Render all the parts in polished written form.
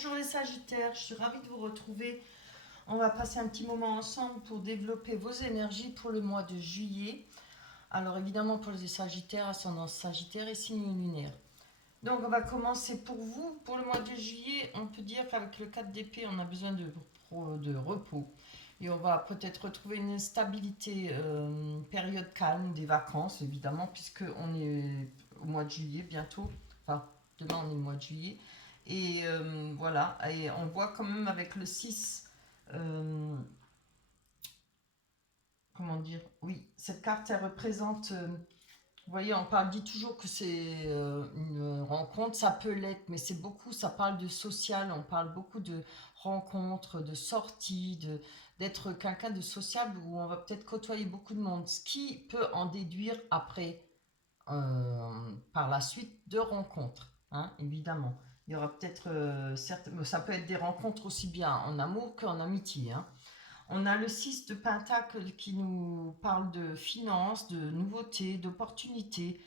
Bonjour les Sagittaires, je suis ravie de vous retrouver. On va passer un petit moment ensemble pour développer vos énergies pour le mois de juillet. Alors évidemment pour les Sagittaires, ascendant Sagittaire et signe lunaire. Donc on va commencer pour vous. Pour le mois de juillet, on peut dire qu'avec le 4 d'épée, on a besoin de repos. Et on va peut-être retrouver une stabilité, période calme, des vacances évidemment, puisque on est au mois de juillet bientôt. Enfin, demain on est au mois de juillet. Et voilà, et on voit quand même avec le 6, comment dire, oui, cette carte elle représente, vous voyez, dit toujours que c'est une rencontre, ça peut l'être, mais c'est beaucoup, ça parle de social, on parle beaucoup de rencontres, de sorties, d'être quelqu'un de sociable où on va peut-être côtoyer beaucoup de monde, ce qui peut en déduire après, par la suite, de rencontres, hein, évidemment. Il y aura peut-être certaines, ça peut être des rencontres aussi bien en amour qu'en amitié, hein. On a le 6 de Pentacle qui nous parle de finances, de nouveautés, d'opportunités,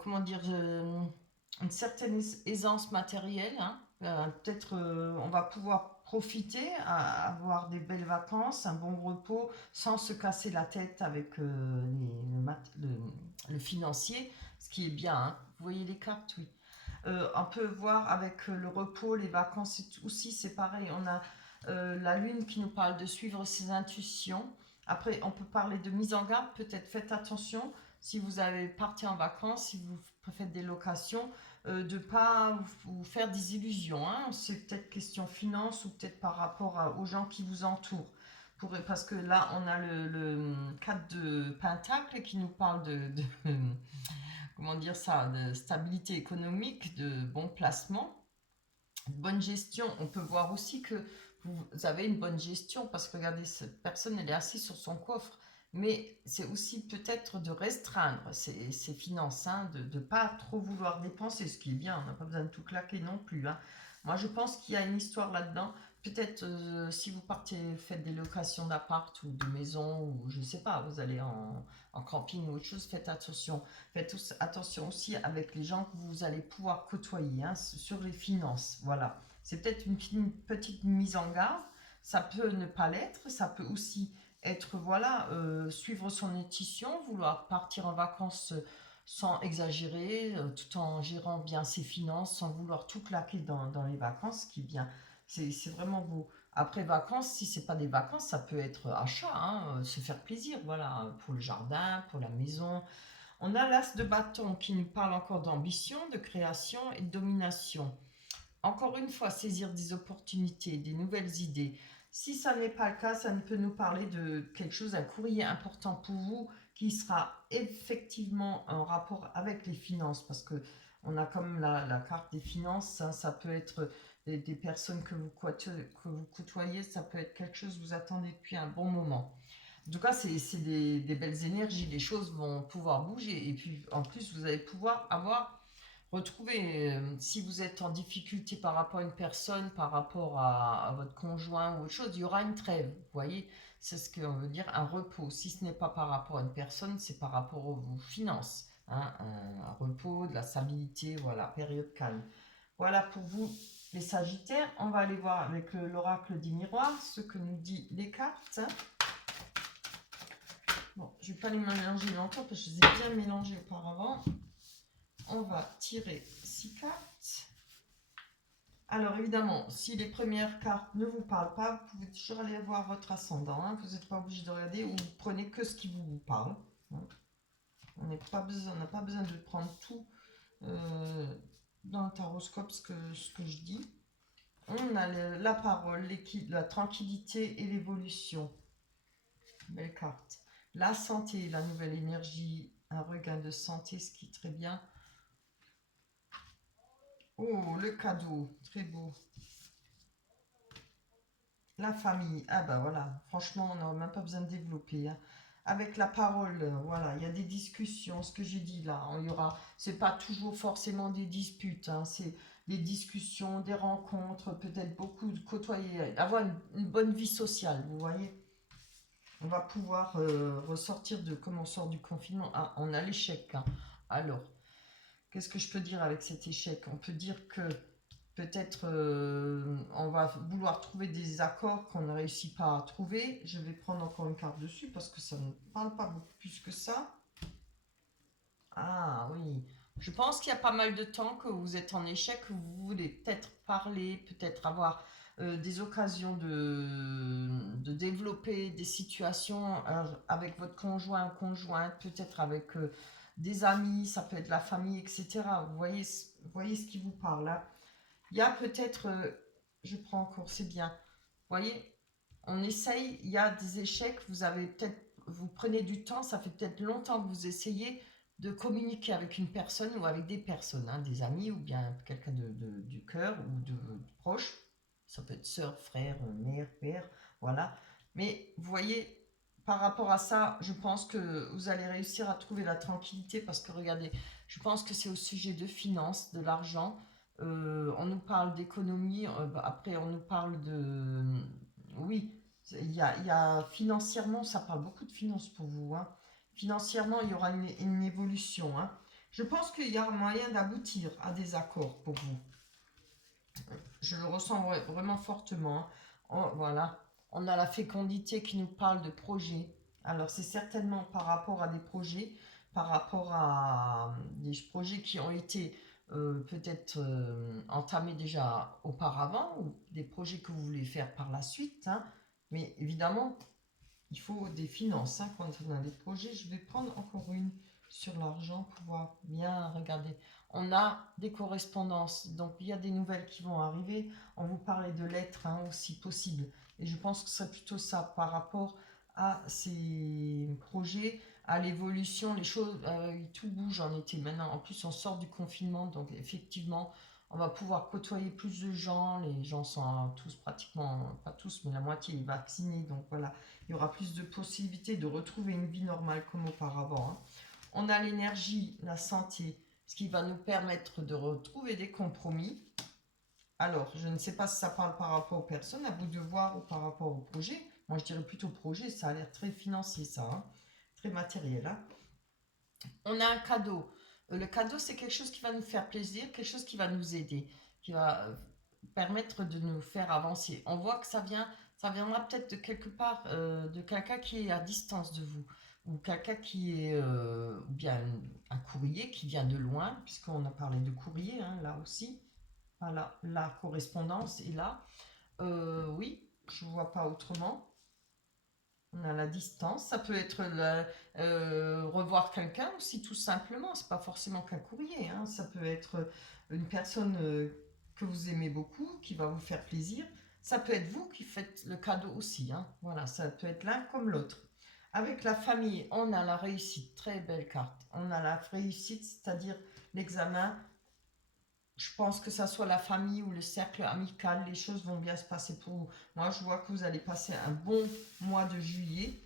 comment dire, une certaine aisance matérielle, hein. Peut-être on va pouvoir profiter, avoir des belles vacances, un bon repos, sans se casser la tête avec le financier, ce qui est bien, hein. Vous voyez les cartes, oui. On peut voir avec le repos, les vacances aussi, c'est pareil. On a la lune qui nous parle de suivre ses intuitions. Après, on peut parler de mise en garde. Peut-être faites attention si vous allez partir en vacances, si vous faites des locations, de ne pas vous faire des illusions, hein. C'est peut-être question finance ou peut-être par rapport aux gens qui vous entourent. Parce que là, on a le 4 de Pentacle qui nous parle comment dire ça, de stabilité économique, de bon placement, de bonne gestion. On peut voir aussi que vous avez une bonne gestion parce que regardez, cette personne, elle est assise sur son coffre. Mais c'est aussi peut-être de restreindre ses finances, hein, de ne pas trop vouloir dépenser, ce qui est bien, on n'a pas besoin de tout claquer non plus, hein. Moi, je pense qu'il y a une histoire là-dedans. Peut-être si vous partez, faites des locations d'appart ou de maison, ou je ne sais pas, vous allez en camping ou autre chose, faites attention. Faites attention aussi avec les gens que vous allez pouvoir côtoyer, hein, sur les finances. Voilà. C'est peut-être une petite mise en garde. Ça peut ne pas l'être. Ça peut aussi être, voilà, suivre son intuition, vouloir partir en vacances sans exagérer, tout en gérant bien ses finances, sans vouloir tout claquer dans les vacances, qui est bien. C'est vraiment beau. Après vacances, si c'est pas des vacances, ça peut être achat, hein, se faire plaisir, voilà, pour le jardin, pour la maison. On a l'as de bâton qui nous parle encore d'ambition, de création et de domination. Encore une fois, saisir des opportunités, des nouvelles idées. Si ça n'est pas le cas, ça peut nous parler de quelque chose, un courrier important pour vous qui sera effectivement en rapport avec les finances, parce que on a comme la carte des finances, hein. Ça peut être des personnes que vous côtoyez, ça peut être quelque chose que vous attendez depuis un bon moment. En tout cas, c'est des belles énergies, les choses vont pouvoir bouger. Et puis, en plus, vous allez pouvoir retrouver, si vous êtes en difficulté par rapport à une personne, par rapport à votre conjoint ou autre chose, il y aura une trêve, vous voyez. C'est ce qu'on veut dire, un repos. Si ce n'est pas par rapport à une personne, c'est par rapport aux finances, hein, un repos, de la stabilité, voilà, période calme. Voilà pour vous, les Sagittaires. On va aller voir avec l'oracle des miroirs, ce que nous dit les cartes, hein. Bon, je ne vais pas les mélanger longtemps parce que je les ai bien mélangés auparavant. On va tirer 6 cartes. Alors évidemment, si les premières cartes ne vous parlent pas, vous pouvez toujours aller voir votre ascendant, hein. Vous n'êtes pas obligé de regarder ou vous prenez que ce qui vous parle, hein. On n'a pas besoin de prendre tout dans le taroscope, ce que je dis. On a la parole, la tranquillité et l'évolution. Belle carte. La santé, la nouvelle énergie, un regain de santé, ce qui est très bien. Oh, le cadeau, très beau. La famille, ah bah voilà, franchement, on n'a même pas besoin de développer, hein. Avec la parole, voilà, il y a des discussions, ce que j'ai dit là, il y aura, c'est pas toujours forcément des disputes, hein, c'est des discussions, des rencontres, peut-être beaucoup de côtoyer, avoir une bonne vie sociale, vous voyez. On va pouvoir ressortir de, comme on sort du confinement, ah, on a l'échec, hein. Alors, qu'est-ce que je peux dire avec cet échec? On peut dire que peut-être on va vouloir trouver des accords qu'on ne réussit pas à trouver. Je vais prendre encore une carte dessus parce que ça ne parle pas beaucoup plus que ça. Ah oui, je pense qu'il y a pas mal de temps que vous êtes en échec, que vous voulez peut-être parler, peut-être avoir des occasions de développer des situations avec votre conjoint ou conjointe, peut-être avec des amis, ça peut être la famille, etc. Vous voyez ce qui vous parle là. Il y a peut-être, je prends encore, c'est bien. Vous voyez, on essaye, il y a des échecs, vous avez peut-être, vous prenez du temps, ça fait peut-être longtemps que vous essayez de communiquer avec une personne ou avec des personnes, hein, des amis ou bien quelqu'un du cœur ou de proche. Ça peut être sœur, frère, mère, père, voilà. Mais vous voyez, par rapport à ça, je pense que vous allez réussir à trouver la tranquillité parce que regardez, je pense que c'est au sujet de finances, de l'argent. On nous parle d'économie, après on nous parle de... Oui, il y a financièrement, ça parle beaucoup de finances pour vous. Hein. Financièrement, il y aura une évolution. Hein. Je pense qu'il y a moyen d'aboutir à des accords pour vous. Je le ressens vraiment fortement. Voilà. On a la fécondité qui nous parle de projets. Alors, c'est certainement par rapport à des projets, par rapport à des projets qui ont été peut-être entamés déjà auparavant ou des projets que vous voulez faire par la suite. Hein. Mais évidemment, il faut des finances. Hein, quand on a des projets, je vais prendre encore une sur l'argent pour pouvoir bien regarder. On a des correspondances, donc il y a des nouvelles qui vont arriver. On vous parlait de lettres hein, aussi possible. Et je pense que c'est plutôt ça par rapport à ces projets, à l'évolution, les choses, tout bouge en été. Maintenant, en plus, on sort du confinement, donc effectivement, on va pouvoir côtoyer plus de gens. Les gens sont tous pratiquement, pas tous, mais la moitié est vaccinée. Donc voilà, il y aura plus de possibilités de retrouver une vie normale comme auparavant. Hein. On a l'énergie, la santé, ce qui va nous permettre de retrouver des compromis. Alors, je ne sais pas si ça parle par rapport aux personnes, à vous de voir ou par rapport au projet. Moi, je dirais plutôt projet, ça a l'air très financier, ça, hein, très matériel. Hein. On a un cadeau. Le cadeau, c'est quelque chose qui va nous faire plaisir, quelque chose qui va nous aider, qui va permettre de nous faire avancer. On voit que ça viendra peut-être de quelque part, de quelqu'un qui est à distance de vous, ou quelqu'un qui est bien un courrier qui vient de loin, puisqu'on a parlé de courrier hein, là aussi. Voilà, la correspondance est là. Oui, je ne vois pas autrement. On a la distance, ça peut être revoir quelqu'un aussi tout simplement, c'est pas forcément qu'un courrier, hein. Ça peut être une personne que vous aimez beaucoup, qui va vous faire plaisir, ça peut être vous qui faites le cadeau aussi, hein. Voilà, ça peut être l'un comme l'autre. Avec la famille, on a la réussite, très belle carte, on a la réussite, c'est-à-dire l'examen, je pense que ça soit la famille ou le cercle amical, les choses vont bien se passer pour vous. Moi, je vois que vous allez passer un bon mois de juillet.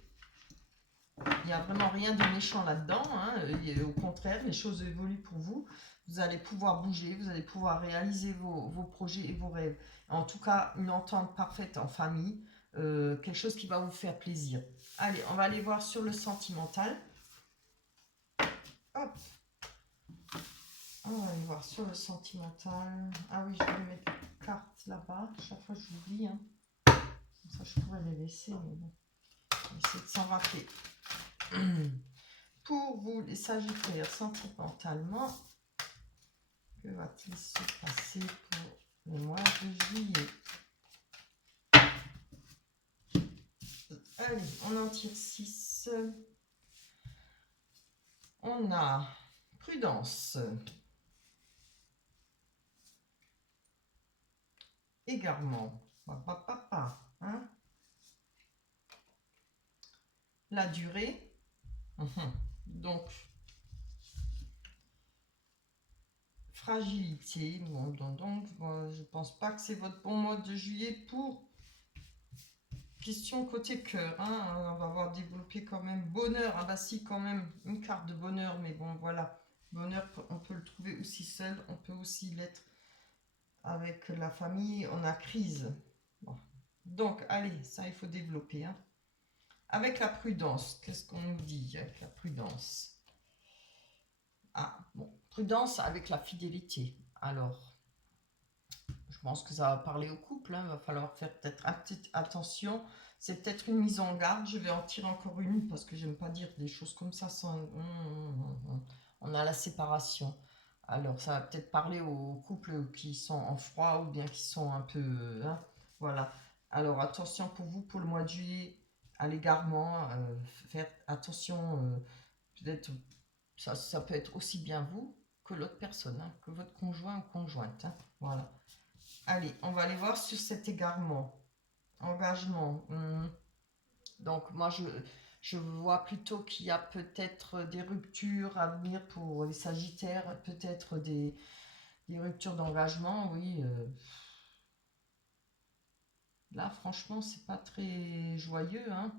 Il n'y a vraiment rien de méchant là-dedans. Hein. Au contraire, les choses évoluent pour vous. Vous allez pouvoir bouger, vous allez pouvoir réaliser vos projets et vos rêves. En tout cas, une entente parfaite en famille, quelque chose qui va vous faire plaisir. Allez, on va aller voir sur le sentimental. Hop. On va aller voir sur le sentimental. Ah oui, je vais mettre les cartes là-bas. Chaque fois, j'oublie. Hein. Comme ça, je pourrais les laisser, mais bon. On va essayer de s'en rappeler. Pour vous, les Sagittaires, sentimentalement, que va-t-il se passer pour le mois de juillet? Allez, on en tire 6. On a prudence, égarement, hein? La durée, donc fragilité, donc je pense pas que c'est votre bon mois de juillet pour question côté cœur, hein, on va voir développer quand même bonheur, ah bah si quand même une carte de bonheur, mais bon voilà, bonheur on peut le trouver aussi seul, on peut aussi l'être avec la famille, on a crise. Bon. Donc allez, ça il faut développer. Hein. Avec la prudence, qu'est-ce qu'on nous dit avec la prudence? Ah bon, prudence avec la fidélité. Alors, Je pense que ça va parler au couple, hein. Il va falloir faire peut-être attention. C'est peut-être une mise en garde. Je vais en tirer encore une parce que j'aime pas dire des choses comme ça sans. On a la séparation. Alors, ça va peut-être parler aux couples qui sont en froid ou bien qui sont un peu. Hein, voilà. Alors, attention pour vous pour le mois de juillet à l'égarement. Faire attention. Peut-être ça peut être aussi bien vous que l'autre personne, hein, que votre conjoint ou conjointe. Hein, voilà. Allez, on va aller voir sur cet égarement. Engagement. Donc, moi, je vois plutôt qu'il y a peut-être des ruptures à venir pour les Sagittaires, peut-être des ruptures d'engagement, oui. Là, franchement, c'est pas très joyeux, hein.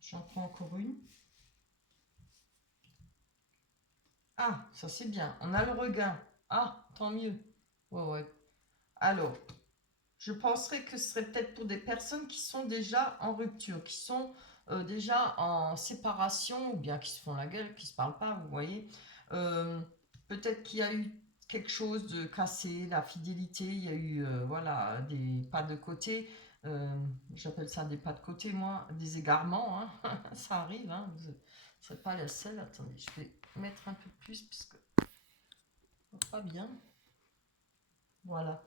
J'en prends encore une. Ah, ça c'est bien. On a le regain. Ah, tant mieux. Ouais, ouais. Alors, je penserais que ce serait peut-être pour des personnes qui sont déjà en rupture, qui sont déjà en séparation, ou bien qui se font la gueule, qui ne se parlent pas, vous voyez. Euh, Peut-être qu'il y a eu quelque chose de cassé, la fidélité, il y a eu voilà, des pas de côté. Euh, J'appelle ça des pas de côté, moi, des égarements. Hein. Ça arrive, hein. Vous ne serez pas la seule. Attendez, je vais mettre un peu plus, parce que pas bien. Voilà.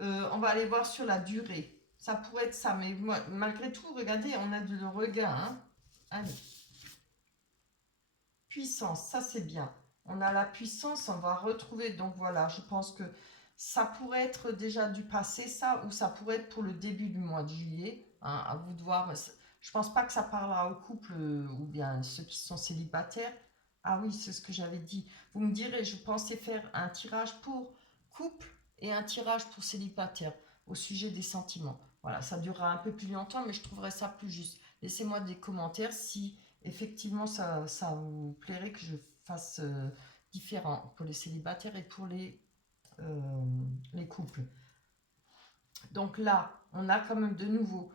On va aller voir sur la durée. Ça pourrait être ça, mais malgré tout, regardez, on a de regain. Hein. Allez. Puissance, ça c'est bien. On a la puissance, on va retrouver. Donc voilà, je pense que ça pourrait être déjà du passé, ça, ou ça pourrait être pour le début du mois de juillet. Hein, à vous de voir. Je pense pas que ça parlera au couple ou bien ceux qui sont célibataires. Ah oui, c'est ce que j'avais dit. Vous me direz, je pensais faire un tirage pour couple et un tirage pour célibataire au sujet des sentiments. Voilà, ça durera un peu plus longtemps, mais je trouverais ça plus juste. Laissez-moi des commentaires si effectivement ça vous plairait que je fasse différent pour les célibataires et pour les couples. Donc là, on a quand même de nouveau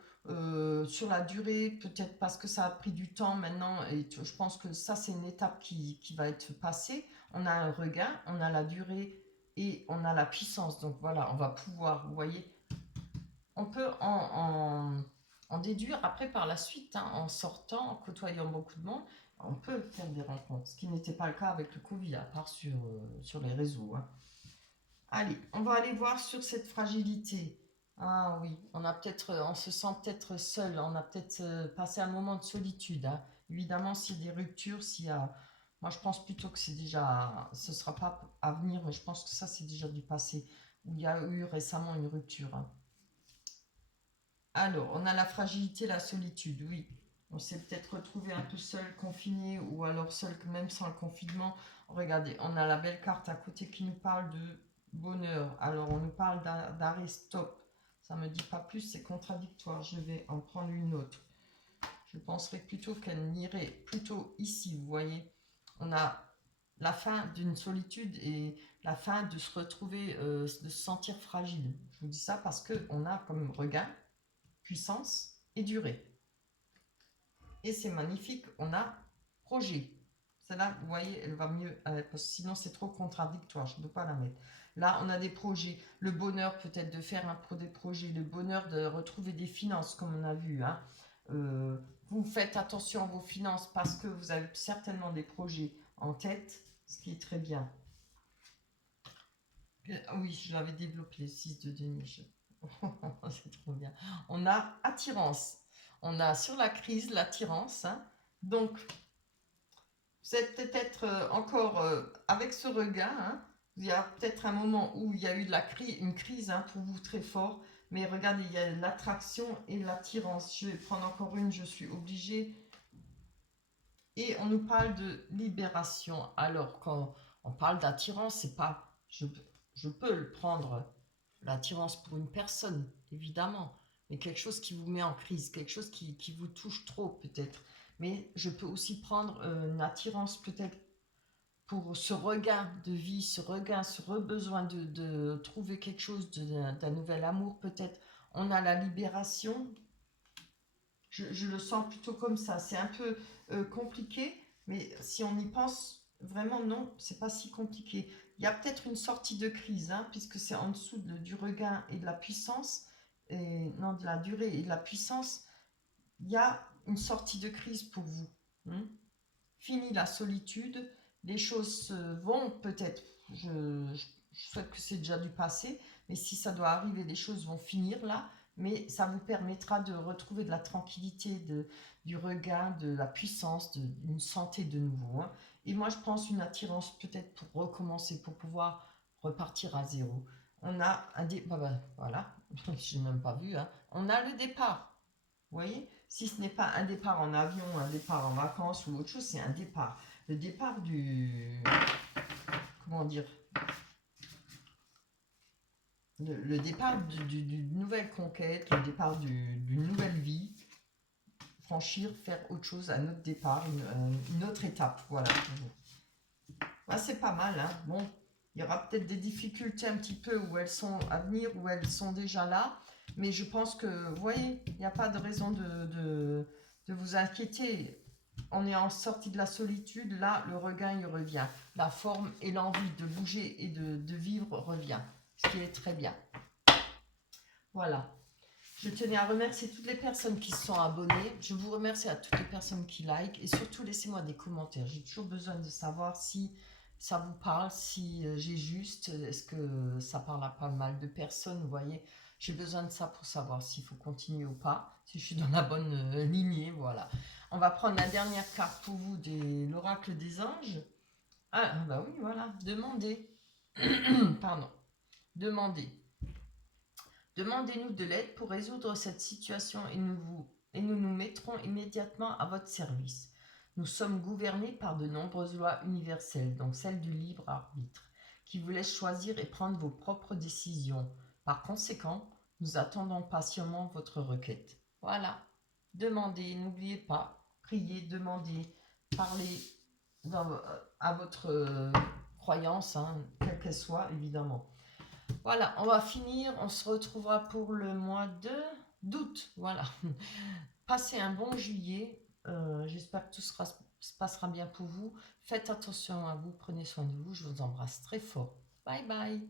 sur la durée, peut-être parce que ça a pris du temps maintenant, et je pense que ça, c'est une étape qui va être passée. On a un regain, on a la durée et on a la puissance. Donc voilà, on va pouvoir, vous voyez, on peut en déduire après par la suite, hein, en sortant, en côtoyant beaucoup de monde, on peut faire des rencontres, ce qui n'était pas le cas avec le Covid, à part sur les réseaux. Hein. Allez, on va aller voir sur cette fragilité. Ah oui, on se sent peut-être seul, on a peut-être passé un moment de solitude. Hein. Évidemment, s'il y a des ruptures, moi je pense plutôt que c'est déjà, ce ne sera pas à venir, mais je pense que ça c'est déjà du passé, où il y a eu récemment une rupture. Hein. Alors, on a la fragilité, la solitude, oui. On s'est peut-être retrouvé un peu seul, confiné, ou alors seul même sans le confinement. Regardez, on a la belle carte à côté qui nous parle de bonheur. Alors, on nous parle d'arrêt stop. Ça me dit pas plus, c'est contradictoire. Je vais en prendre une autre. Je penserais plutôt qu'elle irait plutôt ici, vous voyez. On a la fin d'une solitude et la fin de se retrouver, de se sentir fragile. Je vous dis ça parce qu'on a comme regard puissance et durée. Et c'est magnifique, on a projet. Celle-là, vous voyez, elle va mieux, parce que sinon c'est trop contradictoire, je ne peux pas la mettre. Là, on a des projets, le bonheur peut-être de faire des projets, le bonheur de retrouver des finances, comme on a vu. Hein. Vous faites attention à vos finances parce que vous avez certainement des projets en tête, ce qui est très bien. Oui, je l'avais développé, 6 de demi. C'est trop bien. On a attirance. On a sur la crise l'attirance. Hein. Donc, vous êtes peut-être encore avec ce regain. Hein. Il y a peut-être un moment où il y a eu une crise hein, pour vous très fort. Mais regardez, il y a l'attraction et l'attirance. Je vais prendre encore une, je suis obligée. Et on nous parle de libération. Alors, quand on parle d'attirance, c'est pas. Je peux le prendre, l'attirance pour une personne, évidemment, mais quelque chose qui vous met en crise, quelque chose qui vous touche trop, peut-être. Mais je peux aussi prendre une attirance, peut-être, pour ce regain de vie, ce besoin de trouver quelque chose, d'un nouvel amour, peut-être. On a la libération, je le sens plutôt comme ça. C'est un peu compliqué, mais si on y pense, vraiment non, c'est pas si compliqué. Il Il y a peut-être une sortie de crise, hein, puisque c'est en dessous du regain et de la puissance, et non, de la durée et de la puissance. Il y a une sortie de crise pour vous. Hein. Fini la solitude, les choses vont peut-être, je souhaite que c'est déjà du passé, mais si ça doit arriver, les choses vont finir là, mais ça vous permettra de retrouver de la tranquillité, du regain, de la puissance, d'une santé de nouveau. Hein. Et moi, je pense une attirance peut-être pour recommencer, pour pouvoir repartir à zéro. On a un départ, voilà, je n'ai même pas vu, hein. On a le départ, vous voyez, si ce n'est pas un départ en avion, un départ en vacances ou autre chose, c'est un départ. Le départ du... Comment dire, le départ d'une nouvelle conquête, le départ d'une nouvelle vie, franchir, faire autre chose, un autre départ, une autre étape, voilà. Ouais, c'est pas mal, hein. Bon, il y aura peut-être des difficultés un petit peu où elles sont à venir, où elles sont déjà là, mais je pense que, vous voyez, il n'y a pas de raison de vous inquiéter. On est en sortie de la solitude, là, le regain, il revient. La forme et l'envie de bouger et de vivre revient, ce qui est très bien. Voilà. Je tenais à remercier toutes les personnes qui se sont abonnées. Je vous remercie à toutes les personnes qui like. Et surtout, laissez-moi des commentaires. J'ai toujours besoin de savoir si ça vous parle, si j'ai juste, est-ce que ça parle à pas mal de personnes, vous voyez. J'ai besoin de ça pour savoir s'il faut continuer ou pas, si je suis dans la bonne lignée, voilà. On va prendre la dernière carte pour vous de l'oracle des anges. Ah, bah oui, voilà. Demandez. Pardon. Demandez. Demandez-nous de l'aide pour résoudre cette situation et nous nous mettrons immédiatement à votre service. Nous sommes gouvernés par de nombreuses lois universelles, donc celle du libre arbitre, qui vous laisse choisir et prendre vos propres décisions. Par conséquent, nous attendons patiemment votre requête. Voilà. Demandez, n'oubliez pas, priez, demandez, parlez à votre croyance, hein, quelle qu'elle soit, évidemment. Voilà, on va finir. On se retrouvera pour le mois d'août. Voilà. Passez un bon juillet. J'espère que tout se passera bien pour vous. Faites attention à vous. Prenez soin de vous. Je vous embrasse très fort. Bye bye.